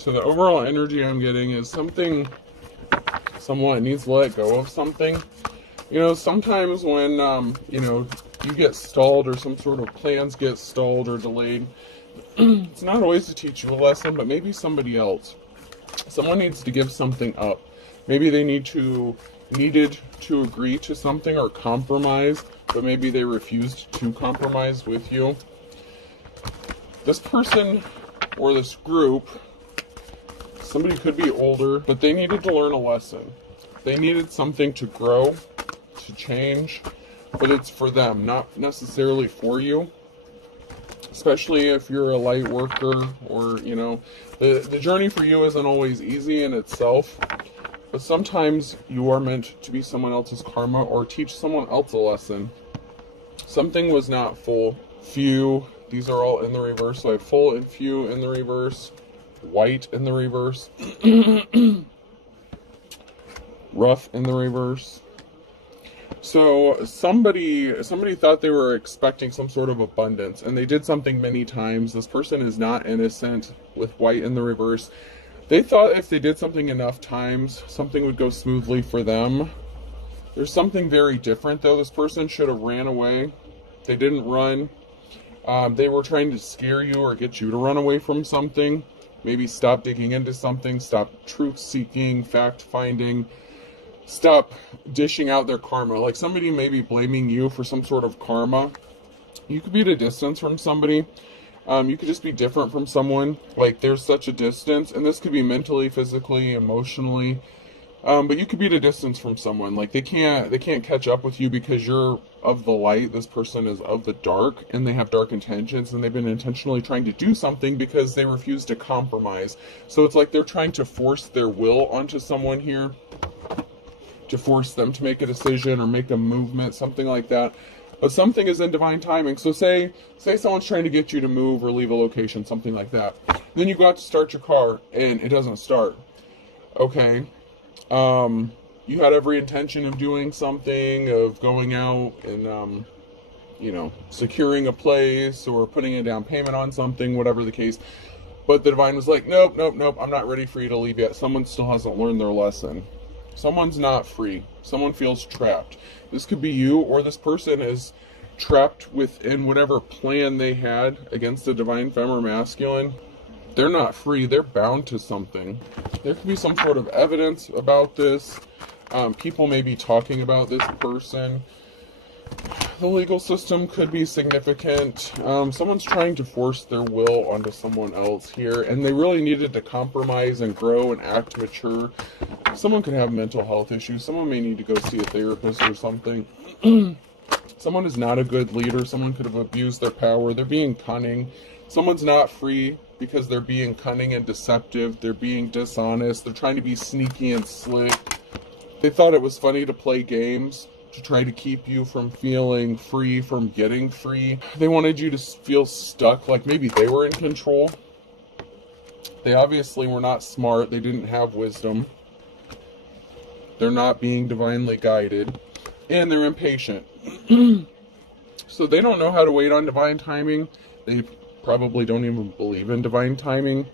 So the overall energy I'm getting is someone needs to let go of something. Sometimes when, you get stalled or some sort of plans get stalled or delayed, it's not always to teach you a lesson, but maybe somebody else. Someone needs to give something up. Maybe they needed to agree to something or compromise, but maybe they refused to compromise with you. This person or this group, somebody could be older, but they needed to learn a lesson. They needed something to grow, to change, but it's for them, not necessarily for you. Especially if you're a light worker, or, the journey for you isn't always easy in itself, but sometimes you are meant to be someone else's karma or teach someone else a lesson. Something was not full. Few, these are all in the reverse, so I have full and few in the reverse, white in the reverse, rough in the reverse. So somebody thought they were expecting some sort of abundance, and they did something many times. This person is not innocent with white in the reverse. They thought if they did something enough times, something would go smoothly for them. There's something very different, though. This person should have ran away. They didn't run. They were trying to scare you or get you to run away from something. Maybe stop digging into something, stop truth-seeking, fact-finding, stop dishing out their karma. Like somebody may be blaming you for some sort of karma. You could be at a distance from somebody. You could just be different from someone. Like there's such a distance, and this could be mentally, physically, emotionally. But you could be at a distance from someone. Like they can't catch up with you because you're of the light. This person is of the dark, and they have dark intentions, and they've been intentionally trying to do something because they refuse to compromise. So it's like they're trying to force their will onto someone here, to force them to make a decision or make a movement, something like that. But something is in divine timing. So say someone's trying to get you to move or leave a location, something like that. Then you go out to start your car and it doesn't start. Okay. You had every intention of doing something, of going out and, securing a place or putting a down payment on something, whatever the case. But the divine was like, nope, I'm not ready for you to leave yet. Someone still hasn't learned their lesson. Someone's not free. Someone feels trapped. This could be you, or this person is trapped within whatever plan they had against the divine femme or masculine. They're not free. They're bound to something. There could be some sort of evidence about this. People may be talking about this person. The legal system could be significant. Someone's trying to force their will onto someone else here, and they really needed to compromise and grow and act mature. Someone could have mental health issues. Someone may need to go see a therapist or something. Someone is not a good leader. Someone could have abused their power. They're being cunning. Someone's not free because they're being cunning and deceptive. They're being dishonest. They're trying to be sneaky and slick. They thought it was funny to play games to try to keep you from feeling free, from getting free. They wanted you to feel stuck, like maybe they were in control. They obviously were not smart. They didn't have wisdom. They're not being divinely guided. And they're impatient. So they don't know how to wait on divine timing. They probably don't even believe in divine timing.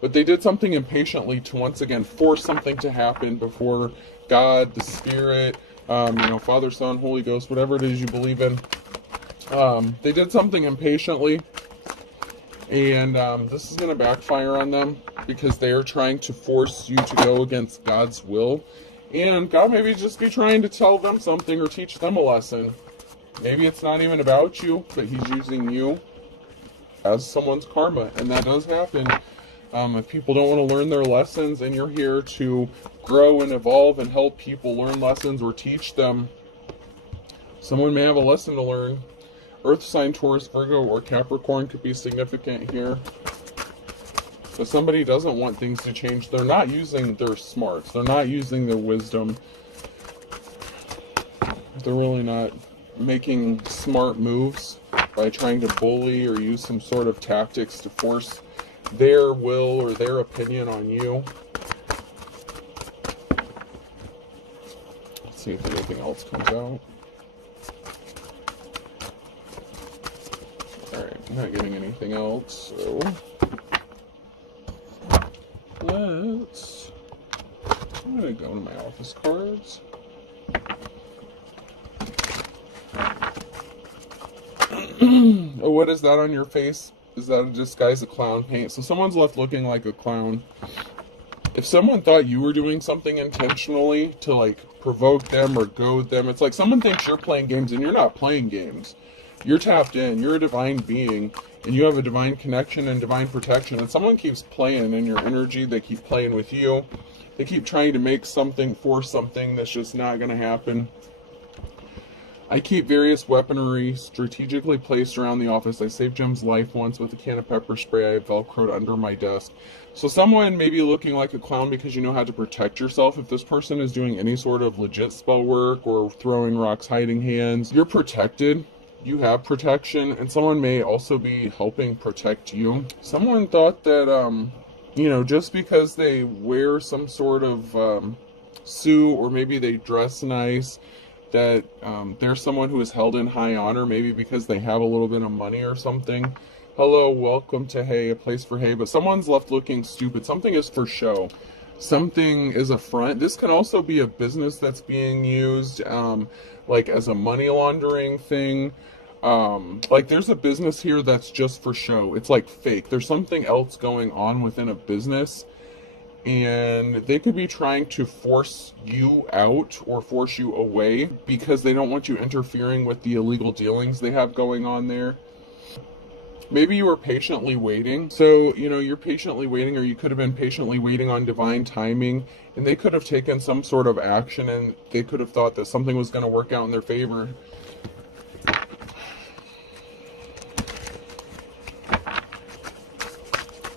But they did something impatiently to once again force something to happen before God, the Spirit, Father, Son, Holy Ghost, whatever it is you believe in. They did something impatiently, and this is going to backfire on them because they are trying to force you to go against God's will. And God maybe just be trying to tell them something or teach them a lesson. Maybe it's not even about you, but He's using you as someone's karma, and that does happen. If people don't want to learn their lessons and you're here to grow and evolve and help people learn lessons or teach them, someone may have a lesson to learn. Earth sign, Taurus, Virgo, or Capricorn could be significant here. If somebody doesn't want things to change, they're not using their smarts. They're not using their wisdom. They're really not making smart moves by trying to bully or use some sort of tactics to force their will or their opinion on you. Let's see if anything else comes out. Alright, I'm not getting anything else, so I'm gonna go to my office cards. Oh, what is that on your face? Is that a disguise of clown paint? So someone's left looking like a clown. If someone thought you were doing something intentionally to like provoke them or goad them, it's like someone thinks you're playing games and you're not playing games. You're tapped in, you're a divine being, and you have a divine connection and divine protection, and someone keeps playing in your energy, they keep playing with you, they keep trying to make something for something that's just not going to happen. I keep various weaponry strategically placed around the office. I saved Jim's life once with a can of pepper spray I have velcroed under my desk. So someone may be looking like a clown because you know how to protect yourself. If this person is doing any sort of legit spell work or throwing rocks, hiding hands, you're protected. You have protection, and someone may also be helping protect you. Someone thought that, you know, just because they wear some sort of suit, or maybe they dress nice, that there's someone who is held in high honor, maybe because they have a little bit of money or something. Hello, welcome to Hay, a place for hay. But someone's left looking stupid. Something is for show. Something is a front. This can also be a business that's being used like as a money laundering thing. Like there's a business here that's just for show. It's like fake. There's something else going on within a business, and they could be trying to force you out or force you away because they don't want you interfering with the illegal dealings they have going on there. Maybe you were patiently waiting. So, you know, you're patiently waiting, or you could have been patiently waiting on divine timing, and they could have taken some sort of action, and they could have thought that something was going to work out in their favor.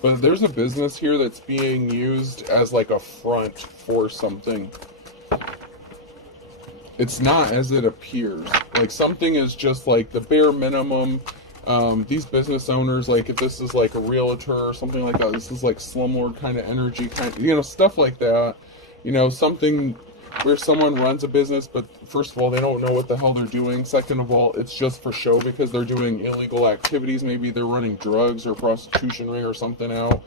But there's a business here that's being used as like a front for something. It's not as it appears. Like something is just like the bare minimum. These business owners, like if this is like a realtor or something like that, this is like slumlord kind of energy, you know, stuff like that. You know, something where someone runs a business, but first of all, they don't know what the hell they're doing. Second of all, it's just for show because they're doing illegal activities. Maybe they're running drugs or prostitution ring or something out.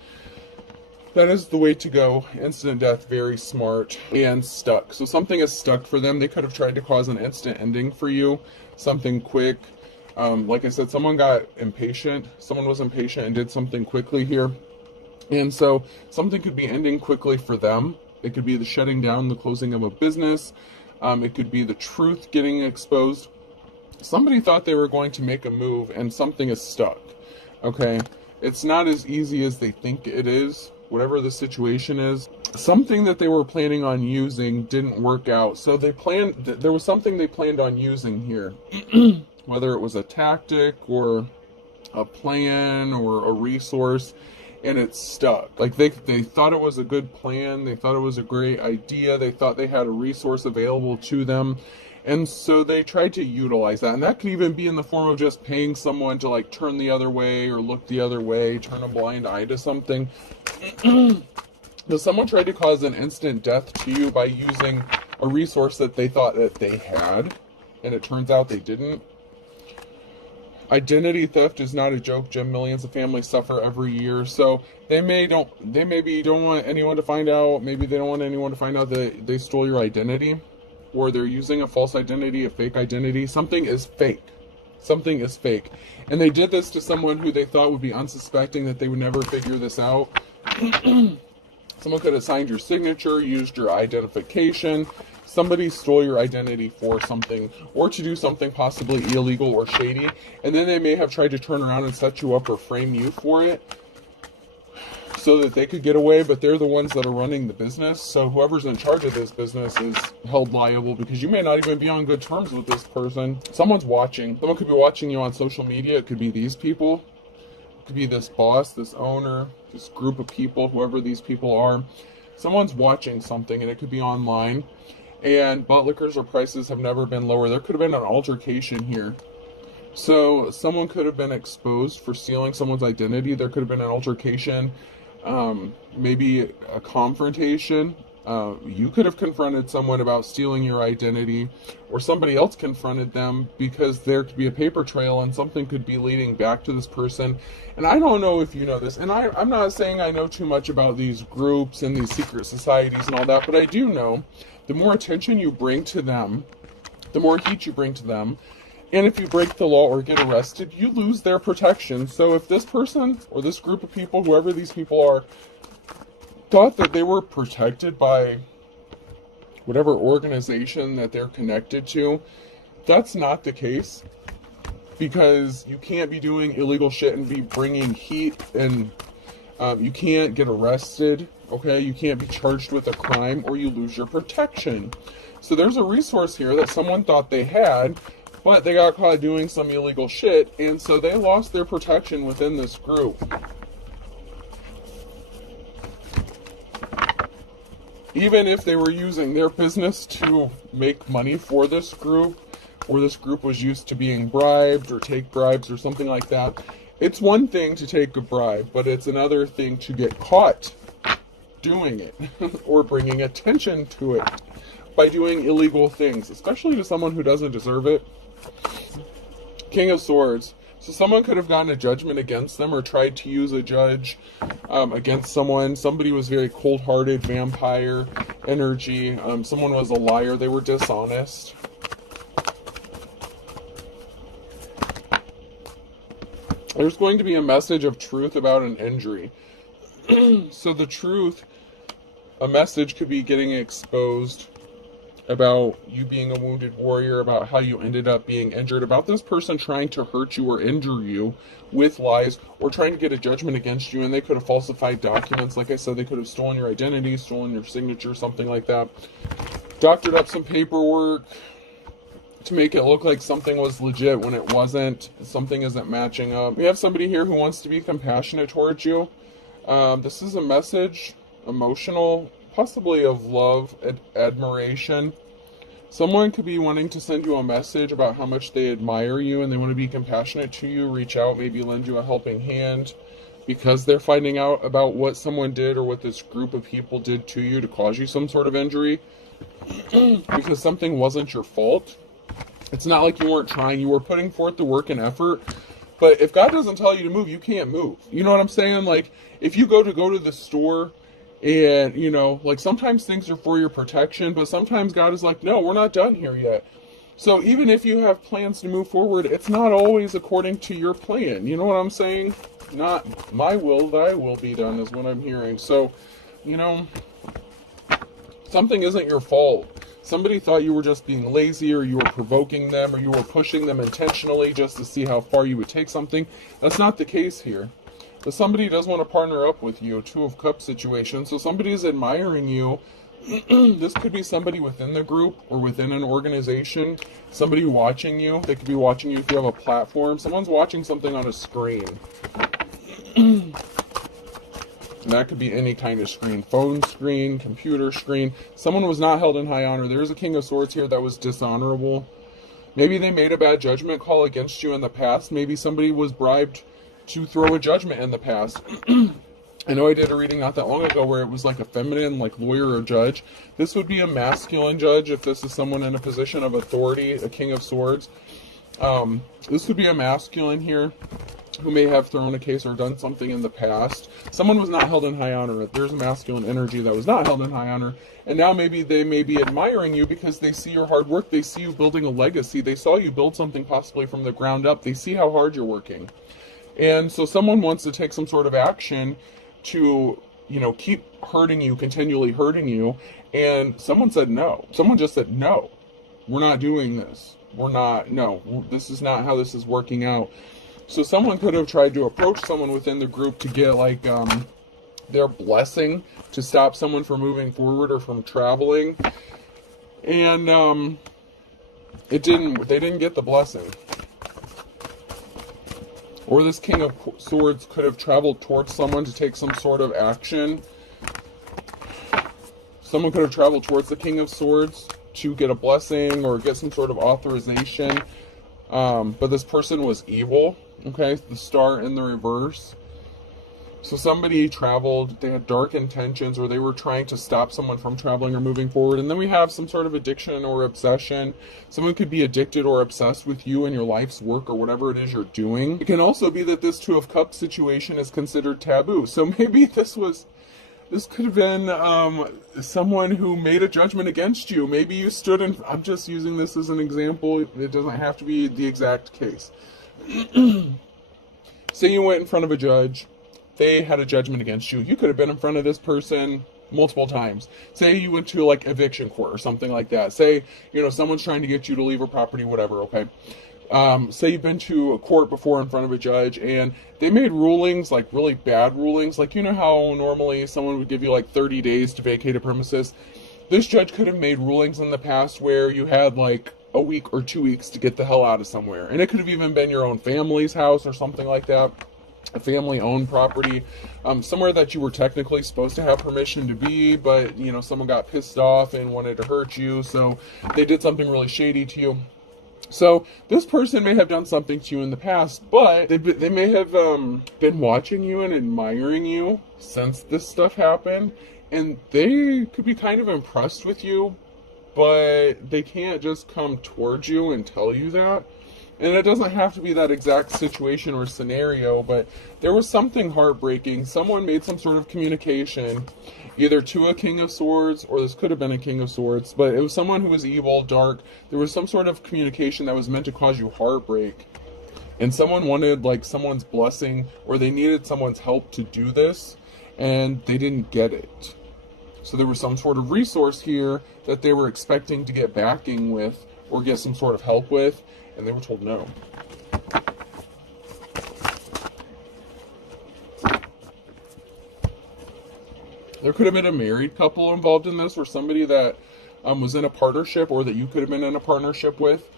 That is the way to go. Instant death, very smart, and stuck. So something is stuck for them. They could have tried to cause an instant ending for you, something quick. Like I said, someone got impatient. Someone was impatient and did something quickly here. And so something could be ending quickly for them. It could be the shutting down, the closing of a business. It could be the truth getting exposed. Somebody thought they were going to make a move and something is stuck. Okay? It's not as easy as they think it is, whatever the situation is. Something that they were planning on using didn't work out. So there was something they planned on using here. Whether it was a tactic or a plan or a resource, and it's stuck. Like they thought it was a good plan, they thought it was a great idea, they thought they had a resource available to them, and so they tried to utilize that. And that could even be in the form of just paying someone to like turn the other way or look the other way, turn a blind eye to something. But someone tried to cause an instant death to you by using a resource that they thought that they had, and it turns out they didn't. Identity theft is not a joke, Jim. Millions of families suffer every year. So they maybe don't want anyone to find out. Maybe they don't want anyone to find out that they stole your identity, or they're using a false identity, a fake identity. Something is fake. Something is fake. And they did this to someone who they thought would be unsuspecting, that they would never figure this out. Someone could have signed your signature, used your identification. Somebody stole your identity for something, or to do something possibly illegal or shady, and then they may have tried to turn around and set you up or frame you for it so that they could get away, but they're the ones that are running the business. So whoever's in charge of this business is held liable, because you may not even be on good terms with this person. Someone's watching. Someone could be watching you on social media. It could be these people. It could be this boss, this owner, this group of people, whoever these people are. Someone's watching something, and it could be online. And butt liquors or prices have never been lower. There could have been an altercation here. So someone could have been exposed for stealing someone's identity. There could have been an altercation, maybe a confrontation. You could have confronted someone about stealing your identity, or somebody else confronted them, because there could be a paper trail and something could be leading back to this person. And I don't know if you know this, and I'm not saying I know too much about these groups and these secret societies and all that, but I do know the more attention you bring to them, the more heat you bring to them, and if you break the law or get arrested, you lose their protection. So if this person or this group of people, whoever these people are, thought that they were protected by whatever organization that they're connected to, that's not the case, because you can't be doing illegal shit and be bringing heat, and you can't get arrested, okay? You can't be charged with a crime, or you lose your protection. So there's a resource here that someone thought they had, but they got caught doing some illegal shit, and so they lost their protection within this group. Even if they were using their business to make money for this group, or this group was used to being bribed or take bribes or something like that, it's one thing to take a bribe, but it's another thing to get caught doing it or bringing attention to it by doing illegal things, especially to someone who doesn't deserve it. King of Swords. So someone could have gotten a judgment against them, or tried to use a judge against someone. Somebody was very cold-hearted, vampire energy. Someone was a liar. They were dishonest. There's going to be a message of truth about an injury. So the truth, a message could be getting exposed about you being a wounded warrior, about how you ended up being injured, about this person trying to hurt you or injure you with lies, or trying to get a judgment against you, and they could have falsified documents. Like I said, they could have stolen your identity, stolen your signature, something like that. Doctored up some paperwork to make it look like something was legit when it wasn't. Something isn't matching up. We have somebody here who wants to be compassionate towards you. This is a message, emotional, possibly of love and admiration. Someone could be wanting to send you a message about how much they admire you, and they want to be compassionate to you, reach out, maybe lend you a helping hand, because they're finding out about what someone did, or what this group of people did to you to cause you some sort of injury, because something wasn't your fault. It's not like you weren't trying, you were putting forth the work and effort. But if God doesn't tell you to move, you can't move. You know what I'm saying? Like, if you go to the store, and, you know, like, sometimes things are for your protection, but sometimes God is like, no, we're not done here yet. So even if you have plans to move forward, it's not always according to your plan. You know what I'm saying? Not my will, thy will be done is what I'm hearing. So, you know, something isn't your fault. Somebody thought you were just being lazy, or you were provoking them, or you were pushing them intentionally just to see how far you would take something. That's not the case here. But somebody does want to partner up with you, Two of Cups situation. So somebody is admiring you. This could be somebody within the group or within an organization. Somebody watching you. They could be watching you if you have a platform. Someone's watching something on a screen. And that could be any kind of screen. Phone screen, computer screen. Someone was not held in high honor. There's a King of Swords here that was dishonorable. Maybe they made a bad judgment call against you in the past. Maybe somebody was bribed to throw a judgment in the past. I know I did a reading not that long ago where it was like a feminine, like, lawyer or judge. This would be a masculine judge if this is someone in a position of authority, a King of Swords. This would be a masculine here who may have thrown a case or done something in the past. Someone was not held in high honor. There's a masculine energy that was not held in high honor. And now maybe they may be admiring you because they see your hard work. They see you building a legacy. They saw you build something possibly from the ground up. They see how hard you're working. And so someone wants to take some sort of action to, you know, keep hurting you, continually hurting you. And someone said no. Someone just said, no, we're not doing this. No, this is not how this is working out. So someone could have tried to approach someone within the group to get, like, their blessing to stop someone from moving forward or from traveling. And they didn't get the blessing. Or this King of Swords could have traveled towards someone to take some sort of action. Someone could have traveled towards the King of Swords to get a blessing or get some sort of authorization. But this person was evil. Okay, the Star in the reverse. So somebody traveled, they had dark intentions, or they were trying to stop someone from traveling or moving forward. And then we have some sort of addiction or obsession. Someone could be addicted or obsessed with you and your life's work or whatever it is you're doing. It can also be that this Two of Cups situation is considered taboo. So maybe this could have been someone who made a judgment against you. Maybe you stood in, I'm just using this as an example. It doesn't have to be the exact case. Say you went in front of a judge. They had a judgment against you. You could have been in front of this person multiple times. Say you went to like eviction court or something like that. Say, someone's trying to get you to leave a property, whatever, okay? Say you've been to a court before in front of a judge and they made rulings, like really bad rulings. Like, how normally someone would give you like 30 days to vacate a premises. This judge could have made rulings in the past where you had like a week or 2 weeks to get the hell out of somewhere. And it could have even been your own family's house or something like that. A family-owned property, somewhere that you were technically supposed to have permission to be, but, someone got pissed off and wanted to hurt you, so they did something really shady to you. So this person may have done something to you in the past, but they may have been watching you and admiring you since this stuff happened, and they could be kind of impressed with you, but they can't just come towards you and tell you that. And it doesn't have to be that exact situation or scenario, but there was something heartbreaking. Someone made some sort of communication, either to a King of Swords, or this could have been a King of Swords, but it was someone who was evil, dark. There was some sort of communication that was meant to cause you heartbreak. And someone wanted like someone's blessing, or they needed someone's help to do this, and they didn't get it. So there was some sort of resource here that they were expecting to get backing with, or get some sort of help with, and they were told no. There could have been a married couple involved in this, or somebody that was in a partnership, or that you could have been in a partnership with.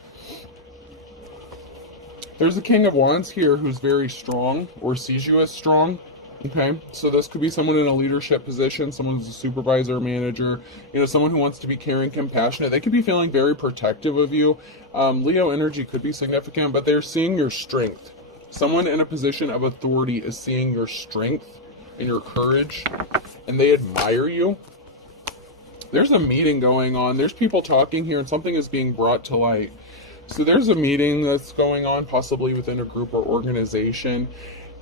There's a King of Wands here who's very strong, or sees you as strong. Okay, so this could be someone in a leadership position, someone who's a supervisor, manager, someone who wants to be caring, compassionate. They could be feeling very protective of you. Leo energy could be significant, but they're seeing your strength. Someone in a position of authority is seeing your strength and your courage, and they admire you. There's a meeting going on. There's people talking here, and something is being brought to light. So there's a meeting that's going on, possibly within a group or organization,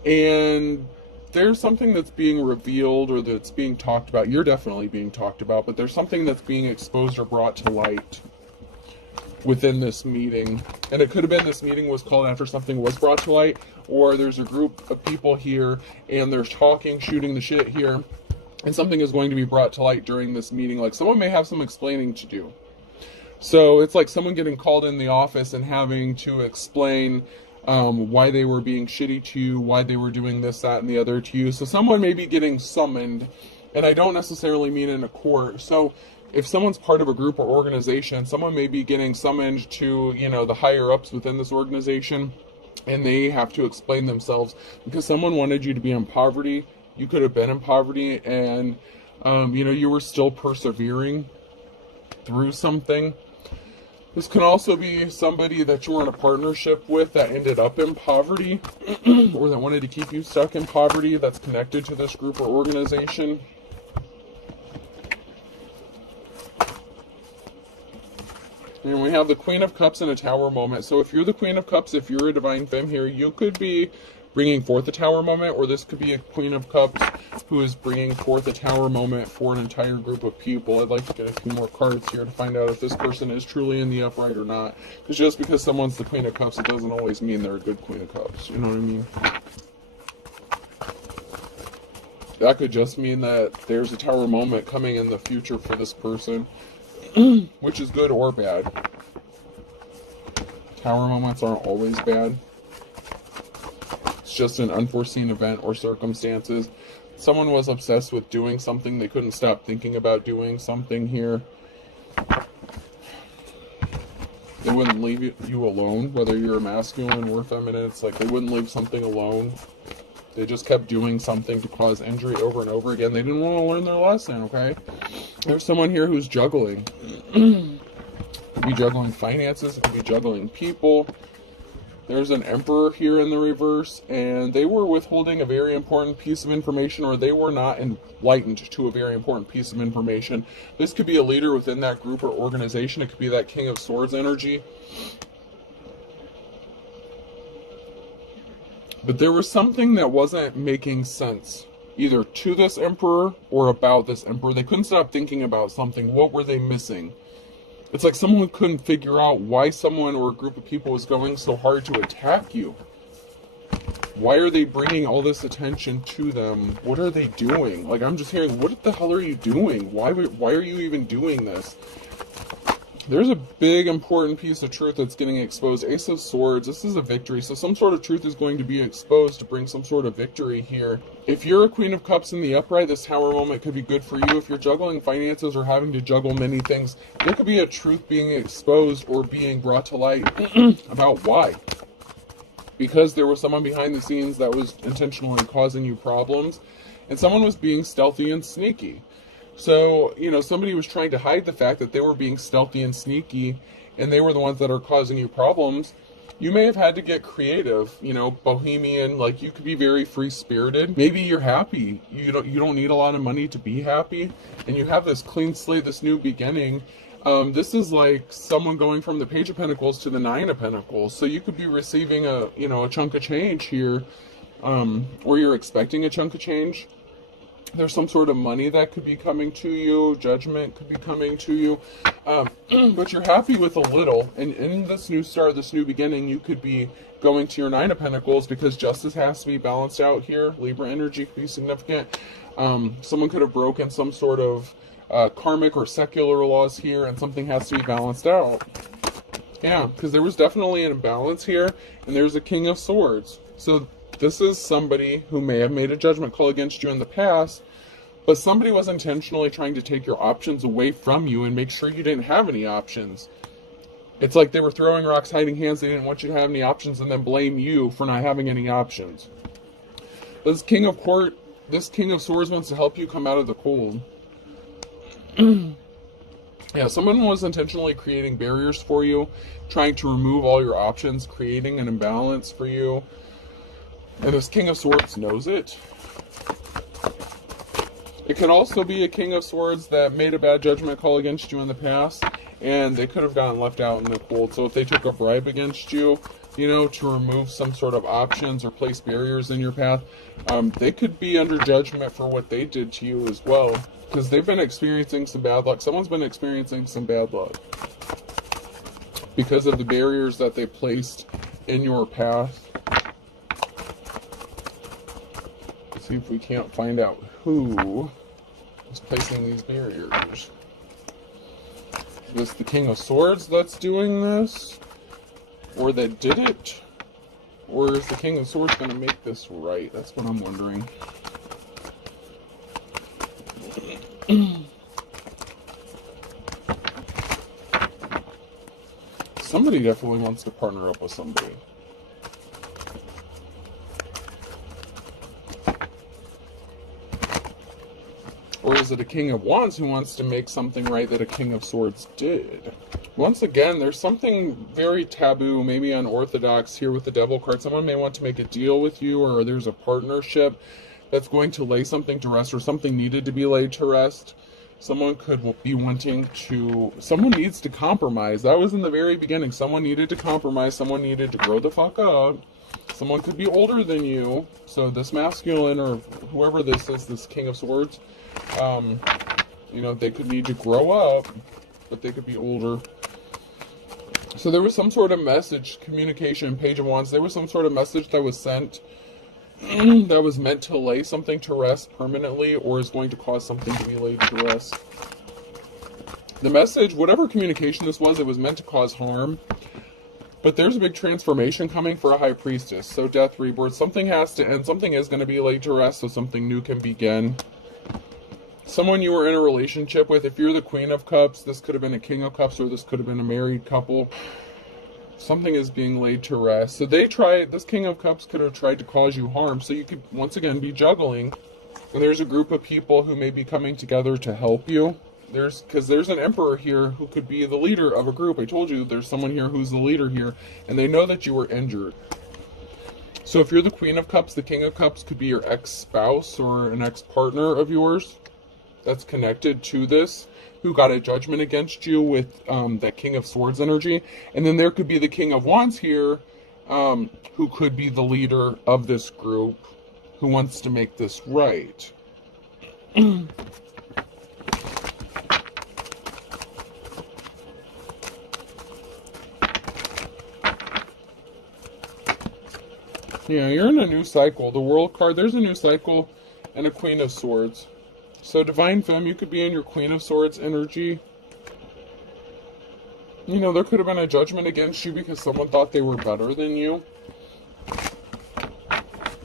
and there's something that's being revealed, or that's being talked about. You're definitely being talked about, but there's something that's being exposed or brought to light within this meeting. And it could have been this meeting was called after something was brought to light, or there's a group of people here and they're talking, shooting the shit here, and something is going to be brought to light during this meeting. Like someone may have some explaining to do. So it's like someone getting called in the office and having to explain why they were being shitty to you, why they were doing this, that, and the other to you. So someone may be getting summoned, and I don't necessarily mean in a court. So if someone's part of a group or organization, someone may be getting summoned to, the higher ups within this organization, and they have to explain themselves because someone wanted you to be in poverty. You could have been in poverty, and, you were still persevering through something. This can also be somebody that you were in a partnership with that ended up in poverty, or that wanted to keep you stuck in poverty, that's connected to this group or organization. And we have the Queen of Cups and a Tower moment. So if you're the Queen of Cups, if you're a divine femme here, you could be bringing forth a Tower moment, or this could be a Queen of Cups who is bringing forth a Tower moment for an entire group of people. I'd like to get a few more cards here to find out if this person is truly in the upright or not. Because just because someone's the Queen of Cups, it doesn't always mean they're a good Queen of Cups. You know what I mean? That could just mean that there's a Tower moment coming in the future for this person, which is good or bad. Tower moments aren't always bad. It's just an unforeseen event or circumstances. Someone was obsessed with doing something. They couldn't stop thinking about doing something here. They wouldn't leave you alone, whether you're masculine or feminine. It's like they wouldn't leave something alone. They just kept doing something to cause injury over and over again. They didn't want to learn their lesson, okay? There's someone here who's juggling. It could be juggling finances. It could be juggling people. There's an Emperor here in the reverse, and they were withholding a very important piece of information, or they were not enlightened to a very important piece of information. This could be a leader within that group or organization. It could be that King of Swords energy. But there was something that wasn't making sense, either to this Emperor or about this Emperor. They couldn't stop thinking about something. What were they missing? It's like someone couldn't figure out why someone or a group of people was going so hard to attack you. Why are they bringing all this attention to them? What are they doing? Like, I'm just hearing, what the hell are you doing? Why are you even doing this? There's a big important piece of truth that's getting exposed. Ace of Swords, this is a victory. So some sort of truth is going to be exposed to bring some sort of victory here. If you're a Queen of Cups in the upright, this Tower moment could be good for you. If you're juggling finances or having to juggle many things, there could be a truth being exposed or being brought to light about why. Because there was someone behind the scenes that was intentionally causing you problems, and someone was being stealthy and sneaky. So, you know, somebody was trying to hide the fact that they were being stealthy and sneaky, and they were the ones that are causing you problems. You may have had to get creative, you know, bohemian, like you could be very free-spirited. Maybe you're happy. You don't need a lot of money to be happy, and you have this clean slate, this new beginning. This is like someone going from the Page of Pentacles to the Nine of Pentacles. So you could be receiving a chunk of change here, or you're expecting a chunk of change. There's some sort of money that could be coming to you. Judgment could be coming to you. But you're happy with a little. And in this new start, this new beginning, you could be going to your Nine of Pentacles because justice has to be balanced out here. Libra energy could be significant. Someone could have broken some sort of karmic or secular laws here, and something has to be balanced out. Yeah, because there was definitely an imbalance here, and there's a King of Swords. So this is somebody who may have made a judgment call against you in the past, but somebody was intentionally trying to take your options away from you and make sure you didn't have any options. It's like they were throwing rocks, hiding hands. They didn't want you to have any options and then blame you for not having any options. This King of Swords wants to help you come out of the cold. Yeah, someone was intentionally creating barriers for you, trying to remove all your options, creating an imbalance for you. And this King of Swords knows it. It could also be a King of Swords that made a bad judgment call against you in the past, and they could have gotten left out in the cold. So if they took a bribe against you, you know, to remove some sort of options or place barriers in your path, they could be under judgment for what they did to you as well, because they've been experiencing some bad luck. Someone's been experiencing some bad luck because of the barriers that they placed in your path. See if we can't find out who is placing these barriers. Is this the King of Swords that's doing this? Or that did it? Or is the King of Swords going to make this right? That's what I'm wondering. Somebody definitely wants to partner up with somebody. Or is it a King of Wands who wants to make something right that a King of Swords did? Once again, there's something very taboo, maybe unorthodox here with the Devil card. Someone may want to make a deal with you, or there's a partnership that's going to lay something to rest, or something needed to be laid to rest. Someone could be wanting to... Someone needs to compromise. That was in the very beginning. Someone needed to compromise. Someone needed to grow the fuck up. Someone could be older than you. So this masculine, or whoever this is, this King of Swords, you know, they could need to grow up, but they could be older. So there was some sort of message, communication, Page of Wands. There was some sort of message that was sent that was meant to lay something to rest permanently, or is going to cause something to be laid to rest. The message, whatever communication this was, it was meant to cause harm. But there's a big transformation coming for a High Priestess. So death, rebirth, something has to end. Something is going to be laid to rest, so something new can begin. Someone you were in a relationship with, if you're the Queen of Cups, this could have been a King of Cups, or this could have been a married couple. Something is being laid to rest. So this King of Cups could have tried to cause you harm. So you could, once again, be juggling. And there's a group of people who may be coming together to help you. Because there's an emperor here who could be the leader of a group. I told you there's someone here who's the leader here, and they know that you were injured. So if you're the Queen of Cups, the King of Cups could be your ex-spouse or an ex-partner of yours that's connected to this, who got a judgment against you with that King of Swords energy. And then there could be the King of Wands here, who could be the leader of this group, who wants to make this right. Yeah, you're in a new cycle. The World card, there's a new cycle and a Queen of Swords. So Divine Femme, you could be in your Queen of Swords energy. You know, there could have been a judgment against you because someone thought they were better than you.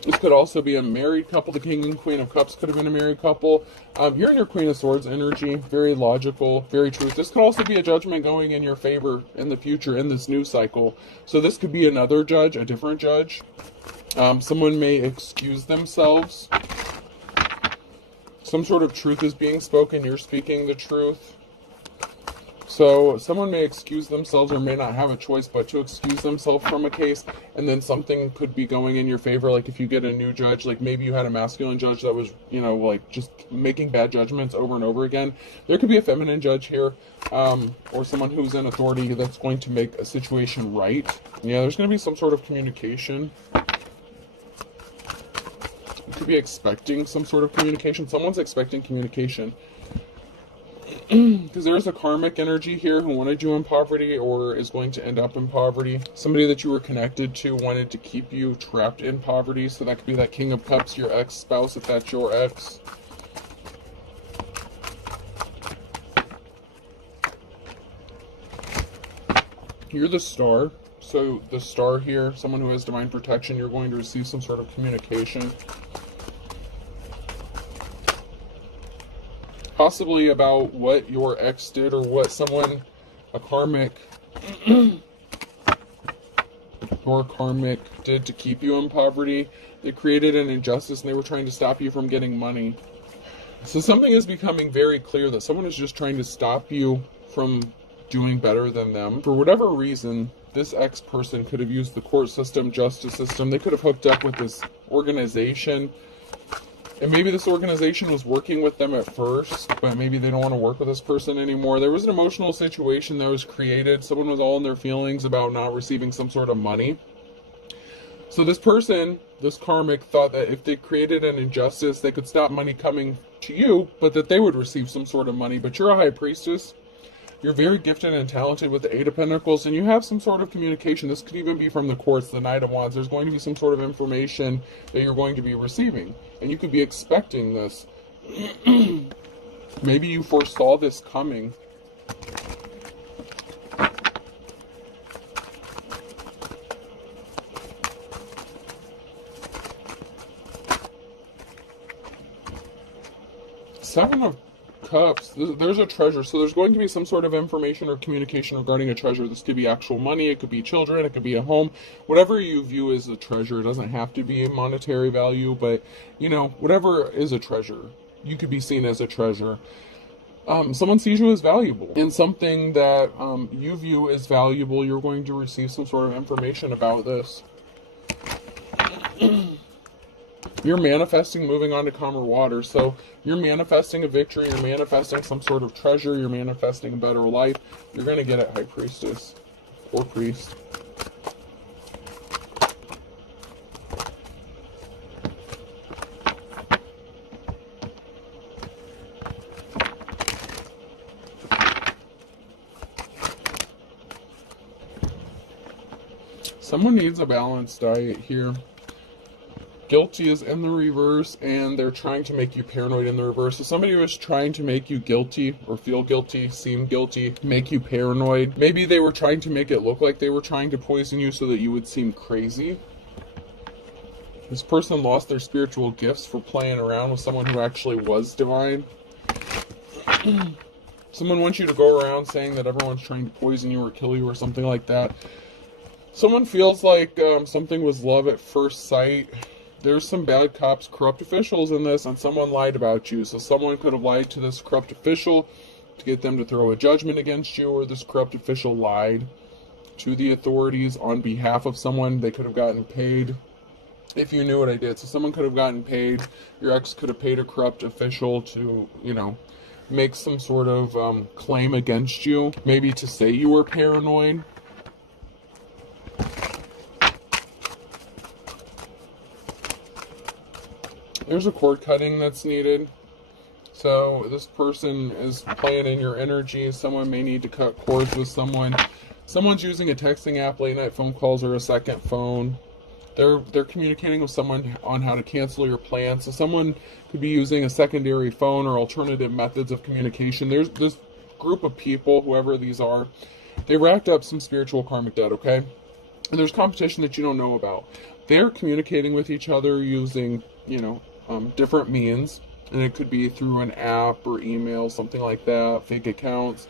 This could also be a married couple. The King and Queen of Cups could have been a married couple. You're in your Queen of Swords energy. Very logical, very true. This could also be a judgment going in your favor in the future in this new cycle. So this could be another judge, a different judge. Someone may excuse themselves. Some sort of truth is being spoken. You're speaking the truth. So someone may excuse themselves or may not have a choice but to excuse themselves from a case, and then something could be going in your favor. Like if you get a new judge, like maybe you had a masculine judge that was, you know, like just making bad judgments over and over again. There could be a feminine judge here, or someone who's in authority that's going to make a situation right. Yeah, there's going to be some sort of communication. You could be expecting some sort of communication. Someone's expecting communication. Because there's a karmic energy here who wanted you in poverty or is going to end up in poverty. Somebody that you were connected to wanted to keep you trapped in poverty. So that could be that King of Cups, your ex-spouse, if that's your ex. You're the Star. So the Star here, someone who has divine protection, you're going to receive some sort of communication. Possibly about what your ex did or what someone, a karmic, or karmic did to keep you in poverty. They created an injustice and they were trying to stop you from getting money. So something is becoming very clear that someone is just trying to stop you from doing better than them. For whatever reason, this ex person could have used the court system, justice system. They could have hooked up with this organization. And maybe this organization was working with them at first, but maybe they don't want to work with this person anymore. There was an emotional situation that was created. Someone was all in their feelings about not receiving some sort of money. So this person, this karmic, thought that if they created an injustice, they could stop money coming to you, but that they would receive some sort of money. But you're a high priestess. You're very gifted and talented with the Eight of Pentacles, and you have some sort of communication. This could even be from the courts, the Knight of Wands. There's going to be some sort of information that you're going to be receiving, and you could be expecting this. Maybe you foresaw this coming. Seven of Cups, there's a treasure, so there's going to be some sort of information or communication regarding a treasure. This could be actual money, it could be children, it could be a home, whatever you view as a treasure. It doesn't have to be a monetary value, but you know, whatever is a treasure, you could be seen as a treasure. Someone sees you as valuable, and something that you view as valuable, you're going to receive some sort of information about this. You're manifesting moving on to calmer water. So you're manifesting a victory, you're manifesting some sort of treasure, you're manifesting a better life. You're going to get it, High Priestess or Priest. Someone needs a balanced diet here. Guilty is in the reverse, and they're trying to make you paranoid in the reverse. So somebody was trying to make you guilty or feel guilty, seem guilty, make you paranoid. Maybe they were trying to make it look like they were trying to poison you so that you would seem crazy. This person lost their spiritual gifts for playing around with someone who actually was divine. Someone wants you to go around saying that everyone's trying to poison you or kill you or something like that. Someone feels like something was love at first sight. There's some bad cops, corrupt officials in this, and someone lied about you. So someone could have lied to this corrupt official to get them to throw a judgment against you, or this corrupt official lied to the authorities on behalf of someone. They could have gotten paid. If you knew what I did, so someone could have gotten paid. Your ex could have paid a corrupt official to, make some sort of claim against you, maybe to say you were paranoid. There's a cord cutting that's needed. So this person is playing in your energy. Someone may need to cut cords with someone. Someone's using a texting app, late night phone calls, or a second phone. They're communicating with someone on how to cancel your plans. So someone could be using a secondary phone or alternative methods of communication. There's this group of people, whoever these are, they racked up some spiritual karmic debt, okay? And there's competition that you don't know about. They're communicating with each other using, different means. And it could be through an app or email, something like that, fake accounts.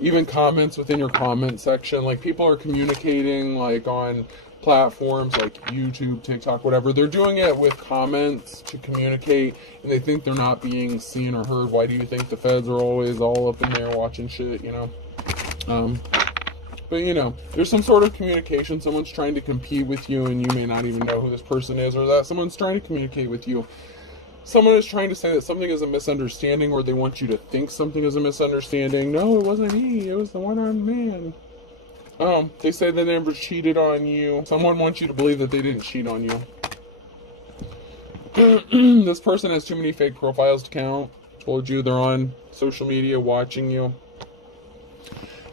Even comments within your comment section. Like, people are communicating, like, on platforms like YouTube, TikTok, whatever. They're doing it with comments to communicate, and they think they're not being seen or heard. Why do you think the feds are always all up in there watching shit, But, there's some sort of communication. Someone's trying to compete with you, and you may not even know who this person is, or that someone's trying to communicate with you. Someone is trying to say that something is a misunderstanding, or they want you to think something is a misunderstanding. No, it wasn't me. It was the one-armed man. They say they never cheated on you. Someone wants you to believe that they didn't cheat on you. This person has too many fake profiles to count. Told you they're on social media watching you.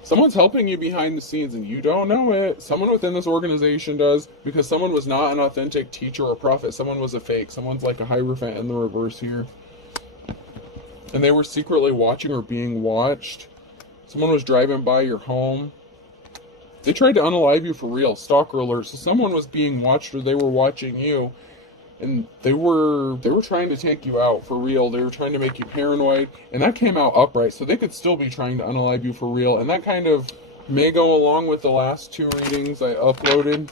Someone's helping you behind the scenes and you don't know it. Someone within this organization does, because someone was not an authentic teacher or prophet. Someone was a fake. Someone's like a Hierophant in the reverse here. And they were secretly watching or being watched. Someone was driving by your home. They tried to unalive you for real. Stalker alert. So someone was being watched, or they were watching you. And they were trying to take you out for real. They were trying to make you paranoid. And that came out upright. So they could still be trying to unalive you for real. And that kind of may go along with the last two readings I uploaded.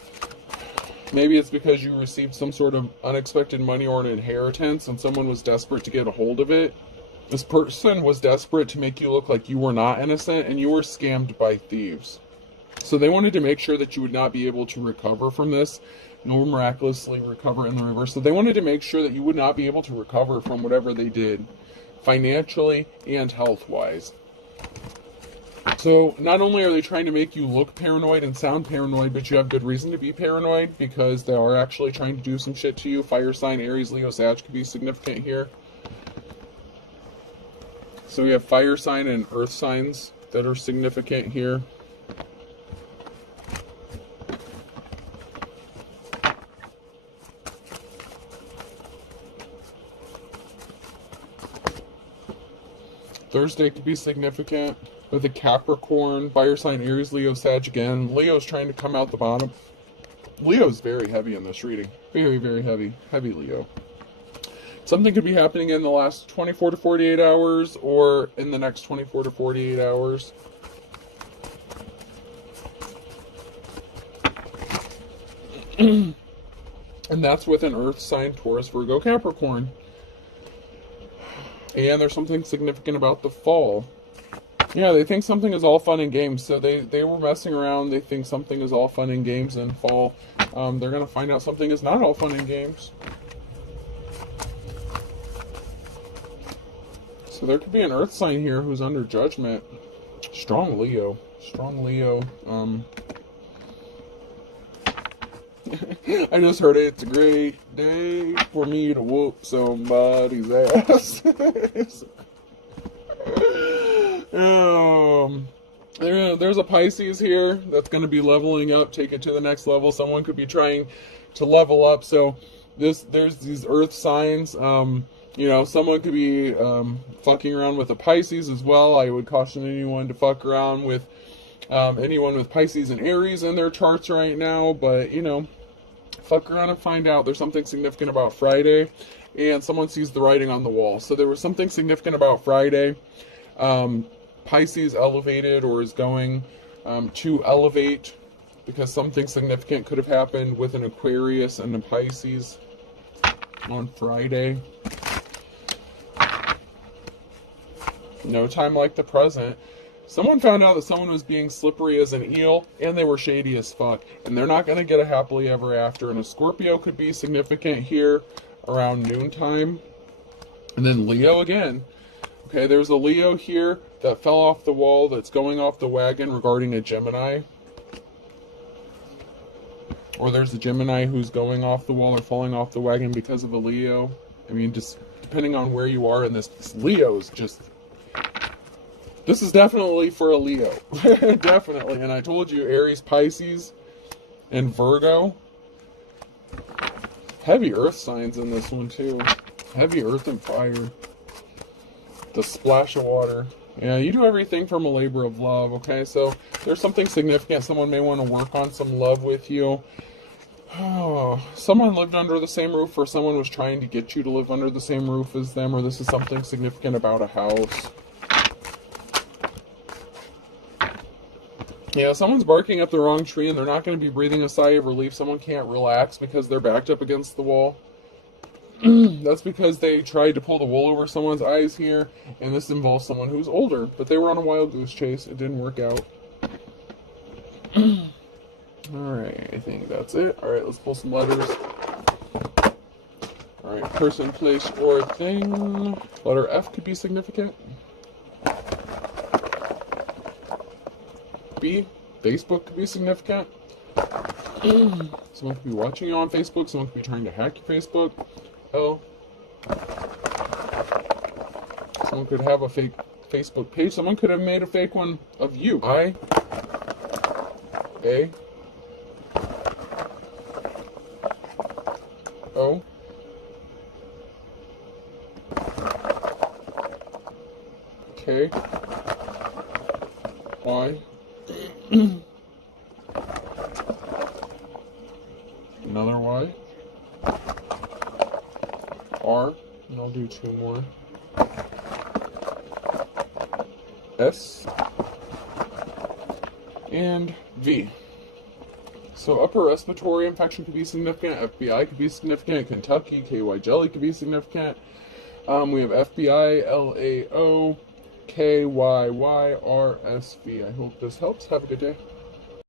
Maybe it's because you received some sort of unexpected money or an inheritance, and someone was desperate to get a hold of it. This person was desperate to make you look like you were not innocent, and you were scammed by thieves. So they wanted to make sure that you would not be able to recover from this, nor miraculously recover in the reverse. So they wanted to make sure that you would not be able to recover from whatever they did, financially and health-wise. So not only are they trying to make you look paranoid and sound paranoid, but you have good reason to be paranoid, because they are actually trying to do some shit to you. Fire sign, Aries, Leo, Sag could be significant here. So we have fire sign and earth signs that are significant here. Thursday could be significant with a Capricorn, fire sign, Aries, Leo, Sag again. Leo's trying to come out the bottom. Leo's very heavy in this reading. Very, very heavy. Heavy Leo. Something could be happening in the last 24 to 48 hours or in the next 24 to 48 hours. And that's with an earth sign, Taurus, Virgo, Capricorn. And there's something significant about the fall. Yeah, they think something is all fun and games. So they were messing around. They think something is all fun and games in fall. They're going to find out something is not all fun and games. So there could be an earth sign here who's under judgment. Strong Leo. Strong Leo. I just heard it. It's a great day for me to whoop somebody's ass. There's a Pisces here that's going to be leveling up, take it to the next level. Someone could be trying to level up. So there's these earth signs. Someone could be fucking around with a Pisces as well. I would caution anyone to fuck around with anyone with Pisces and Aries in their charts right now. But, fuck around and find out. There's something significant about Friday, and someone sees the writing on the wall. So there was something significant about Friday. Pisces elevated or is going to elevate, because something significant could have happened with an Aquarius and a Pisces on Friday. No time like the present. Someone found out that someone was being slippery as an eel, and they were shady as fuck. And they're not going to get a happily ever after. And a Scorpio could be significant here around noontime. And then Leo again. Okay, there's a Leo here that fell off the wall that's going off the wagon regarding a Gemini. Or there's a Gemini who's going off the wall or falling off the wagon because of a Leo. I mean, just depending on where you are in this Leo is just... This is definitely for a Leo. Definitely. And I told you, Aries, Pisces, and Virgo. Heavy earth signs in this one, too. Heavy earth and fire. The splash of water. Yeah, you do everything from a labor of love, okay? So there's something significant. Someone may want to work on some love with you. Oh, someone lived under the same roof, or someone was trying to get you to live under the same roof as them, or this is something significant about a house. Yeah, someone's barking up the wrong tree and they're not going to be breathing a sigh of relief. Someone can't relax because they're backed up against the wall. That's because they tried to pull the wool over someone's eyes here, and this involves someone who's older, but they were on a wild goose chase. It didn't work out. Alright, I think that's it. Alright, let's pull some letters. Alright, person, place, or thing. Letter F could be significant. B, Facebook could be significant. Someone could be watching you on Facebook. Someone could be trying to hack your Facebook. L, someone could have a fake Facebook page. Someone could have made a fake one of you. I, A, O, K, Y, another Y, R, and I'll do two more, S, and V. So upper respiratory infection could be significant, FBI could be significant, Kentucky, KY jelly could be significant. We have FBI, LAO, KYY, RSV. I hope this helps. Have a good day.